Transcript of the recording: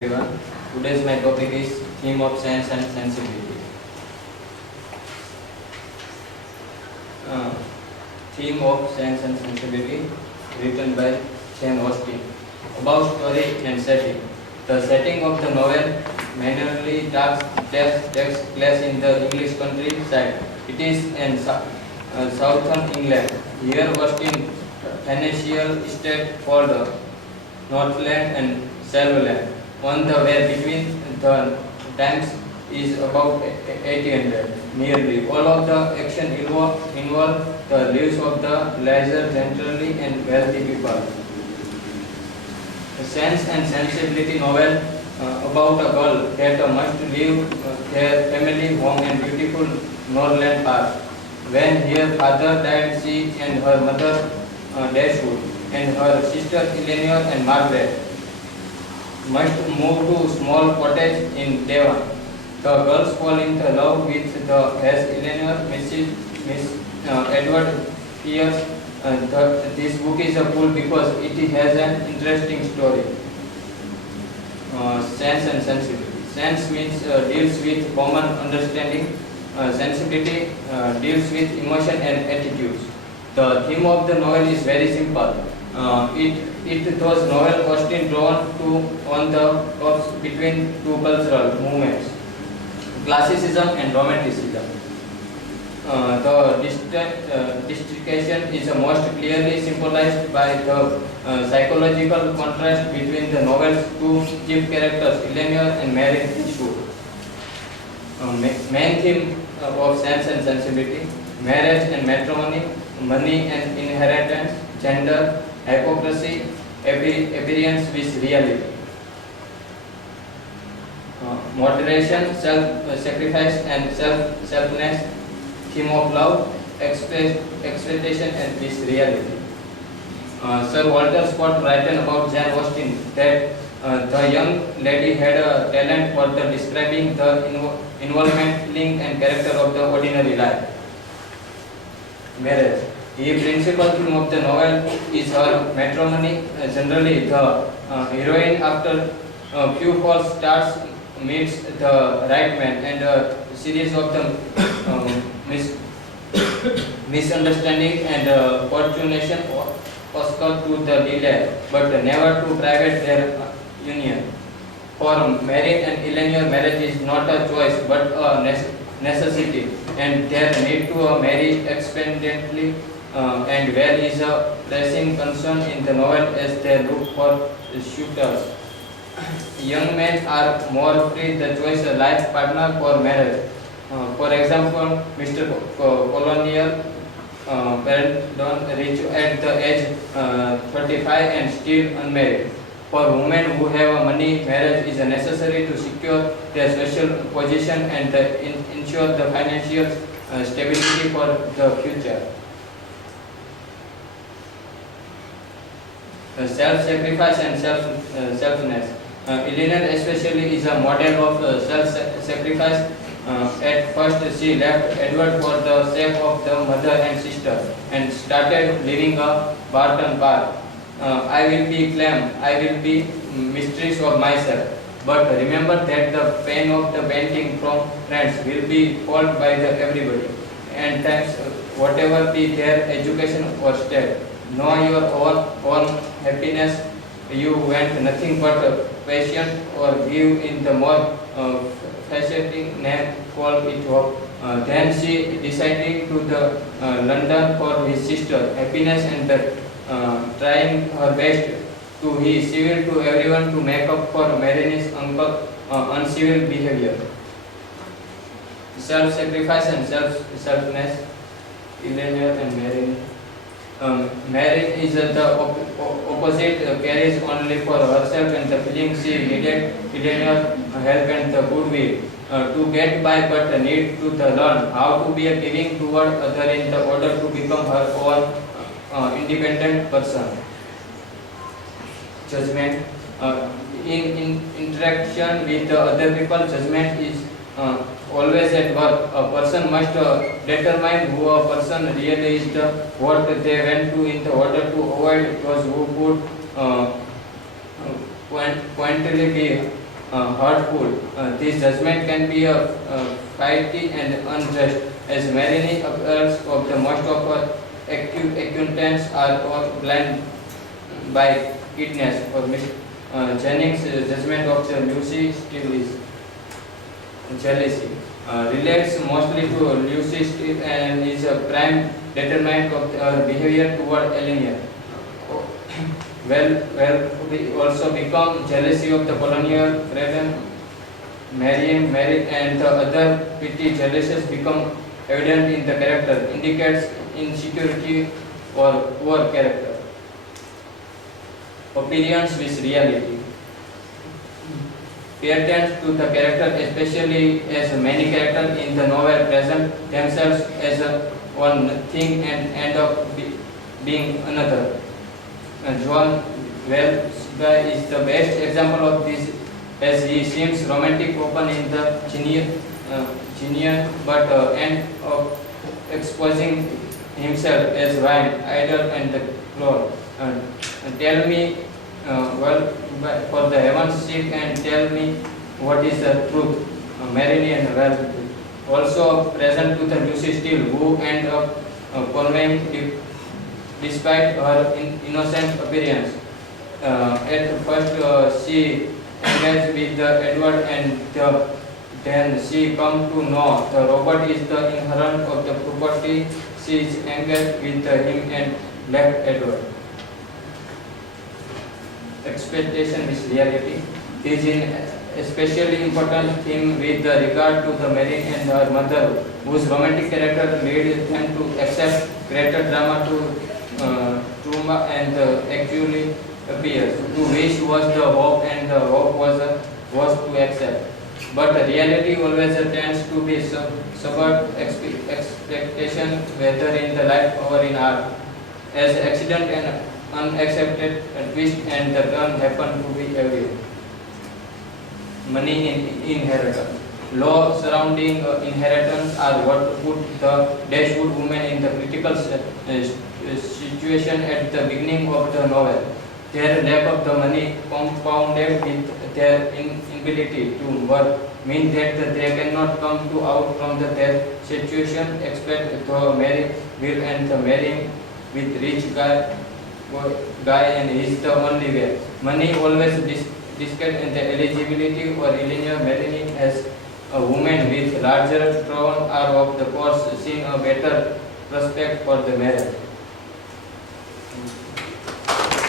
Everyone. Today's my topic is theme of sense and sensibility. Uh, Theme of sense and sensibility, written by Jane Austen. About story and setting. The setting of the novel mainly takes place in the English countryside. It is in southern England. Here, Austen financial estate called Northland and Salvoland on the way between the times is about 1800. Nearly all of the action involve the lives of the leisure, gentry and wealthy people. A Sense and Sensibility novel about a girl that must leave their family home and beautiful Northland Park. When her father died, she and her mother Dashwood and her sister Eleanor and Margaret must move to small cottage in Devon. The girls fall in love with the as Eleanor Miss Edward Pierce. This book is cool because it has an interesting story. Sense and sensibility. Sense means deals with common understanding. Sensibility deals with emotion and attitudes. The theme of the novel is very simple. It was novel Austen drawn to on the tops between two cultural movements, classicism and romanticism. The distinction is most clearly symbolized by the psychological contrast between the novel's two chief characters, Eleanor and Mary Dashwood. Main theme of Sense and Sensibility: marriage and matrimony, money and inheritance, gender, hypocrisy, appearance with reality. Moderation, self-sacrifice and selfness, theme of love, expectation and with reality. Sir Walter Scott written about Jane Austen that the young lady had a talent for the describing the involvement, link and character of the ordinary life. Marriage. The principal theme of the novel is her matrimony. Generally, the heroine, after a few false starts, meets the right man, and a series of the misunderstanding and fortunation occur to the delay, but never to private their union. For Mary and Eleanor, marriage is not a choice but a necessity, and their need to marry expediently and where is a pressing concern in the novel as they look for suitors. Young men are more free to choose a life partner for marriage. For example, Mr. Colonial Parendon reached at the age 35 and still unmarried. For women who have money, marriage is necessary to secure their social position and ensure the financial stability for the future. Self-sacrifice and selfness. Eleanor especially is a model of self-sacrifice. At first she left Edward for the sake of the mother and sister and started living a Barton Park. I will be calm, I will be mistress of myself. But remember that the pain of the painting from friends will be felt by everybody. And thanks whatever be their education or state. Know your own happiness. You want nothing but passion or give in the more fascinating name called it hope. Then she decided to the London for his sister happiness and trying her best to be civil to everyone to make up for Mary's uncle uncivil behavior. Self-sacrifice and selfness. Eleanor and Mary. Mary is the opposite, cares only for herself and the feeling she needed Eleanor help and the goodwill to get by, but need to learn how to be a giving toward other in the order to become her own independent person. Judgment. In interaction with the other people, judgment is always at work. A person must determine who a person really is, what they went to in the order to avoid those who could pointedly be hurtful. This judgment can be flighty and unjust, as many occurs of the most of our acquaintance are all blind by kidness or Jennings' judgment of the Lucy still is jealousy. Relates mostly to Lucy still and is a prime determinant of our behavior toward Eleanor. We also become jealousy of the colonial freedom, married and the other petty jealousies become evident in the character, indicates insecurity or poor character. Appearance with reality. Pay attention to the character, especially as many characters in the novel present themselves as one thing and end up being another. John Wells is the best example of this, as he seems romantic open in the genuine but end up exposing himself as wine, idle and the clothes. Tell me, for the heaven's sake, and tell me what is the truth. Marini and Wells also present to the Lucy Steele, who end up following despite her innocent appearance. At first, she engaged with Edward, and then she come to know the Robert is the inherent of the property. She is engaged with him and left Edward. Expectation is reality. This is especially important theme with regard to the Mary and her mother, whose romantic character leads them to accept greater drama to trauma and actually appears, to which was the hope and the hope was to accept. But reality always tends to be subvert expectation, whether in the life or in art, as accident and unaccepted twist and the turn happen to be everywhere. Money in inheritance. Law surrounding inheritance are what put the Dashwood woman in the critical situation at the beginning of the novel. Their lack of the money compounded with their inability to work mean that they cannot come out from their situation except to marry Will and the marrying with rich guy and he is the only way. Money always discard and the eligibility for Eleanor marrying as a woman with larger throne are of the course seen a better prospect for the marriage.